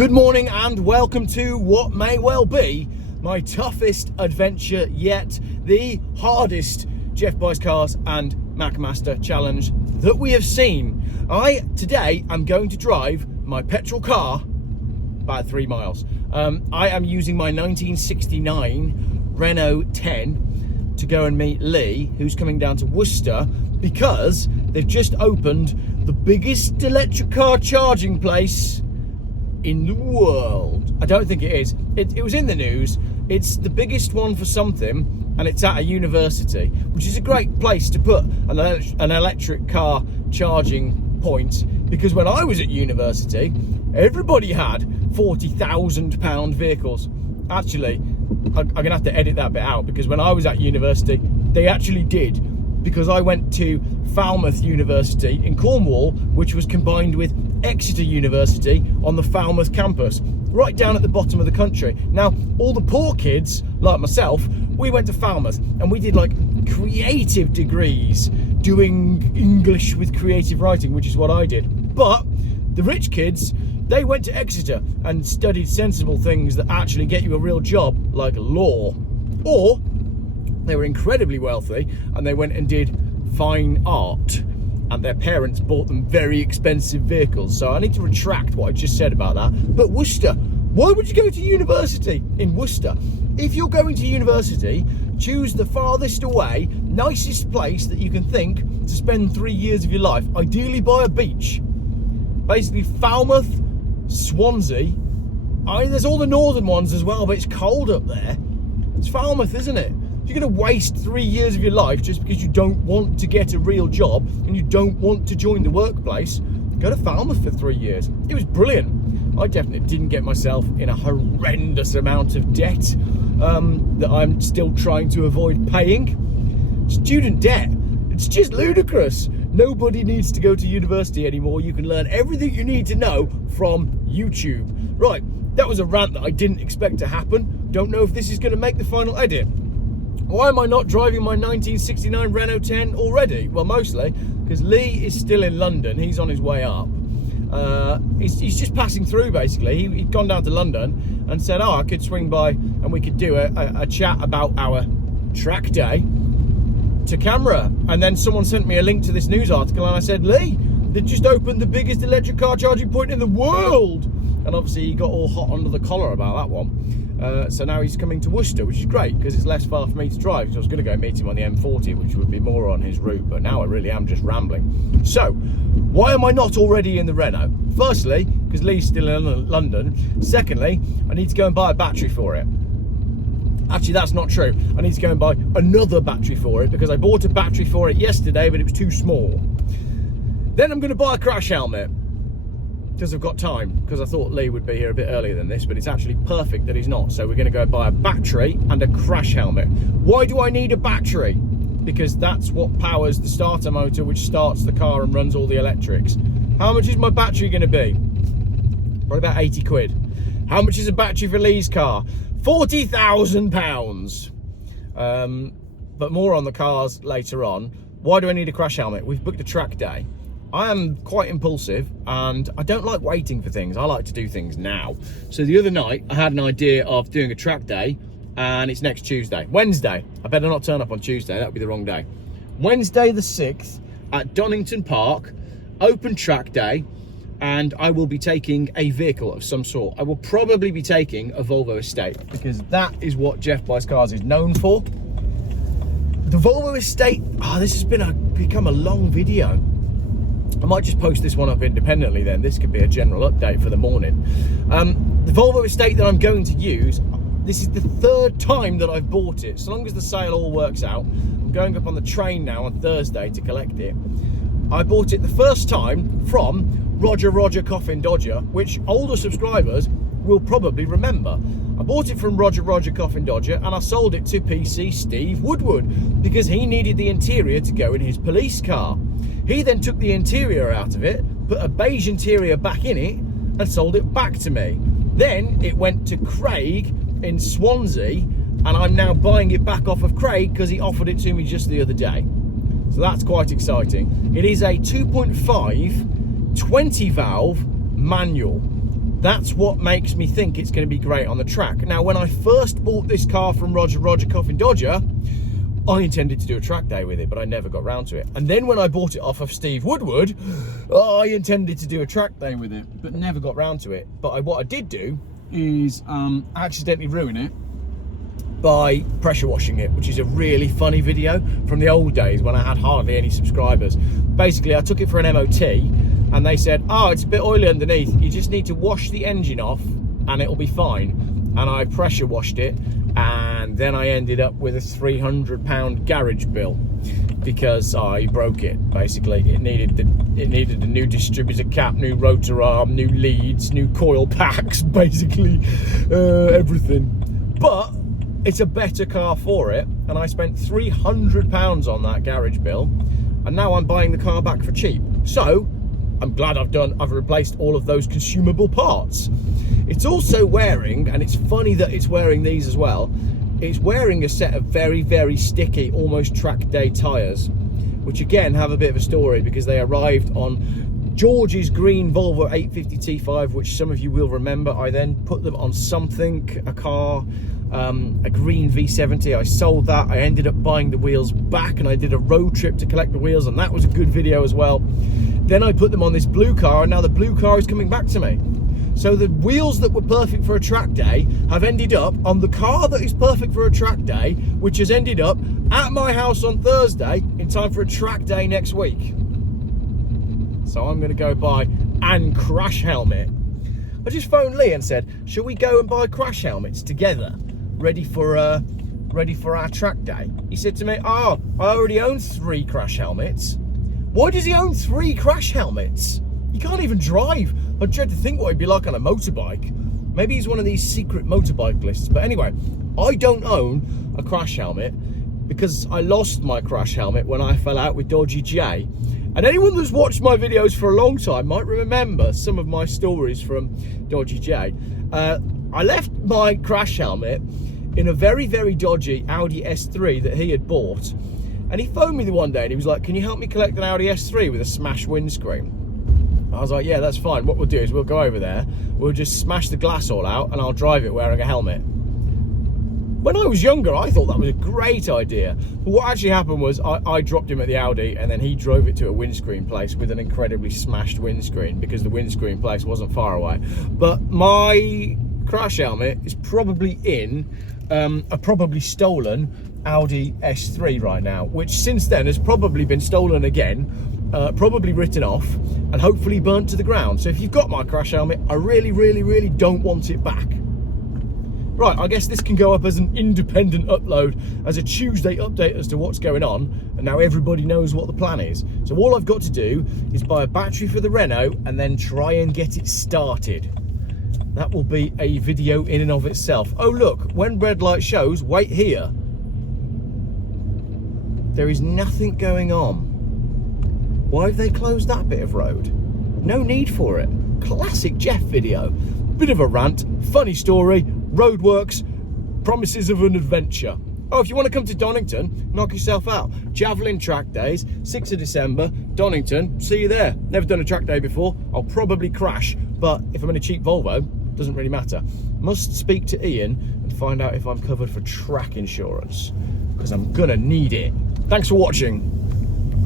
Good morning and welcome to what may well be my toughest adventure yet, the hardest Geoff Buys Cars and Macmaster challenge that we have seen. Today I'm going to drive my petrol car about 3 miles. I am using my 1969 Renault 10 to go and meet Lee, who's coming down to Worcester because they've just opened the biggest electric car charging place in the world. I don't think it is. It was in the news. It's the biggest one for something, and it's at a university, which is a great place to put an electric car charging point, because when I was at university, everybody had £40,000 vehicles. Actually, I'm going to have to edit that bit out, because when I was at university, they actually did, because I went to Falmouth University in Cornwall, which was combined with Exeter University on the Falmouth campus, right down at the bottom of the country. Now, all the poor kids, like myself, we went to Falmouth and we did like creative degrees doing English with creative writing, which is what I did. But the rich kids, they went to Exeter and studied sensible things that actually get you a real job, like law. Or they were incredibly wealthy and they went and did fine art, and their parents bought them very expensive vehicles. So I need to retract what I just said about that. But Worcester, why would you go to university in Worcester? If you're going to university, choose the farthest away, nicest place that you can think to spend 3 years of your life, ideally by a beach. Basically Falmouth, Swansea. There's all the northern ones as well, but it's cold up there. It's Falmouth, isn't it? You're going to waste 3 years of your life just because you don't want to get a real job and you don't want to join the workplace. Go to Falmouth for 3 years. It was brilliant. I definitely didn't get myself in a horrendous amount of debt that I'm still trying to avoid paying. Student debt, it's just ludicrous. Nobody needs to go to university anymore. You can learn everything you need to know from YouTube. Right, that was a rant that I didn't expect to happen. Don't know if this is going to make the final edit. Why am I not driving my 1969 Renault 10 already? Well, mostly because Lee is still in London. He's on his way up. He's just passing through, basically. He'd gone down to London and said, I could swing by and we could do a chat about our track day to camera. And then someone sent me a link to this news article and I said, Lee, they just opened the biggest electric car charging point in the world. And obviously he got all hot under the collar about that one. So now he's coming to Worcester, which is great because it's less far for me to drive. So I was going to go meet him on the M40, which would be more on his route, but now I really am just rambling. So, why am I not already in the Renault? Firstly, because Lee's still in London. Secondly, I need to go and buy a battery for it. Actually, that's not true. I need to go and buy another battery for it because I bought a battery for it yesterday, but it was too small. Then I'm going to buy a crash helmet, because I've got time, because I thought Lee would be here a bit earlier than this, but it's actually perfect that he's not. So we're going to go buy a battery and a crash helmet. Why do I need a battery? Because that's what powers the starter motor, which starts the car and runs all the electrics. How much is my battery going to be? Probably about 80 quid. How much is a battery for Lee's car? £40,000. But more on the cars later on. Why do I need a crash helmet? We've booked a track day. I am quite impulsive and I don't like waiting for things. I like to do things now. So the other night I had an idea of doing a track day, and it's next Tuesday. Wednesday. I better not turn up on Tuesday, that would be the wrong day. Wednesday the 6th at Donington Park, open track day, and I will be taking a vehicle of some sort. I will probably be taking a Volvo Estate because that is what Geoff Buys Cars is known for. The Volvo Estate, this has become a long video. I might just post this one up independently then. This could be a general update for the morning. The Volvo Estate that I'm going to use, this is the 3rd time that I've bought it. So long as the sale all works out, I'm going up on the train now on Thursday to collect it. I bought it the first time from Roger Coffin Dodger, which older subscribers will probably remember. I bought it from Roger Coffin Dodger and I sold it to PC Steve Woodward because he needed the interior to go in his police car. He then took the interior out of it, put a beige interior back in it and sold it back to me. Then it went to Craig in Swansea and I'm now buying it back off of Craig because he offered it to me just the other day. So that's quite exciting. It is a 2.5 20 valve manual. That's what makes me think it's going to be great on the track. Now, when I first bought this car from Roger Coffin Dodger, I intended to do a track day with it, but I never got round to it. And then when I bought it off of Steve Woodward, I intended to do a track day with it, but never got round to it. But what I did do is accidentally ruin it by pressure washing it, which is a really funny video from the old days when I had hardly any subscribers. Basically, I took it for an MOT and they said, oh, it's a bit oily underneath, you just need to wash the engine off and it'll be fine. And I pressure washed it, and then I ended up with a £300 garage bill because I broke it. Basically, it needed a new distributor cap, new rotor arm, new leads, new coil packs, basically everything. But it's a better car for it, and I spent £300 on that garage bill, and now I'm buying the car back for cheap. So I'm glad I've replaced all of those consumable parts. It's also wearing, and it's funny that it's wearing these as well, it's wearing a set of very, very sticky, almost track day tyres, which again have a bit of a story because they arrived on George's green Volvo 850 T5, which some of you will remember. I then put them on something, a car, a green V70. I sold that. I ended up buying the wheels back, and I did a road trip to collect the wheels, and that was a good video as well. Then I put them on this blue car, and now the blue car is coming back to me. So the wheels that were perfect for a track day have ended up on the car that is perfect for a track day, which has ended up at my house on Thursday in time for a track day next week. So I'm going to go buy a crash helmet. I just phoned Lee and said, shall we go and buy crash helmets together, ready for our track day? He said to me, oh, I already own 3 crash helmets. Why does he own 3 crash helmets? He can't even drive. I dread to think what he'd be like on a motorbike. Maybe he's one of these secret motorbike lists. But anyway, I don't own a crash helmet because I lost my crash helmet when I fell out with Dodgy J. And anyone that's watched my videos for a long time might remember some of my stories from Dodgy J. I left my crash helmet in a very, very dodgy Audi S3 that he had bought. And he phoned me the one day and he was like, can you help me collect an Audi S3 with a smashed windscreen? I was like, yeah, that's fine. What we'll do is we'll go over there, we'll just smash the glass all out, and I'll drive it wearing a helmet. When I was younger, I thought that was a great idea. But what actually happened was I dropped him at the Audi, and then he drove it to a windscreen place with an incredibly smashed windscreen because the windscreen place wasn't far away. But my crash helmet is probably in a probably stolen Audi S3 right now, which since then has probably been stolen again, probably written off, and hopefully burnt to the ground. So if you've got my crash helmet, I really, really, really don't want it back. Right, I guess this can go up as an independent upload, as a Tuesday update as to what's going on, and now everybody knows what the plan is. So all I've got to do is buy a battery for the Renault and then try and get it started. That will be a video in and of itself. Oh look, when red light shows, wait here. There is nothing going on. Why have they closed that bit of road? No need for it. Classic Geoff video. Bit of a rant, funny story, roadworks, promises of an adventure. Oh, if you want to come to Donington, knock yourself out. Javelin track days, 6th of December, Donington, see you there. Never done a track day before, I'll probably crash, but if I'm in a cheap Volvo, doesn't really matter. Must speak to Ian and find out if I'm covered for track insurance, because I'm gonna need it. Thanks for watching.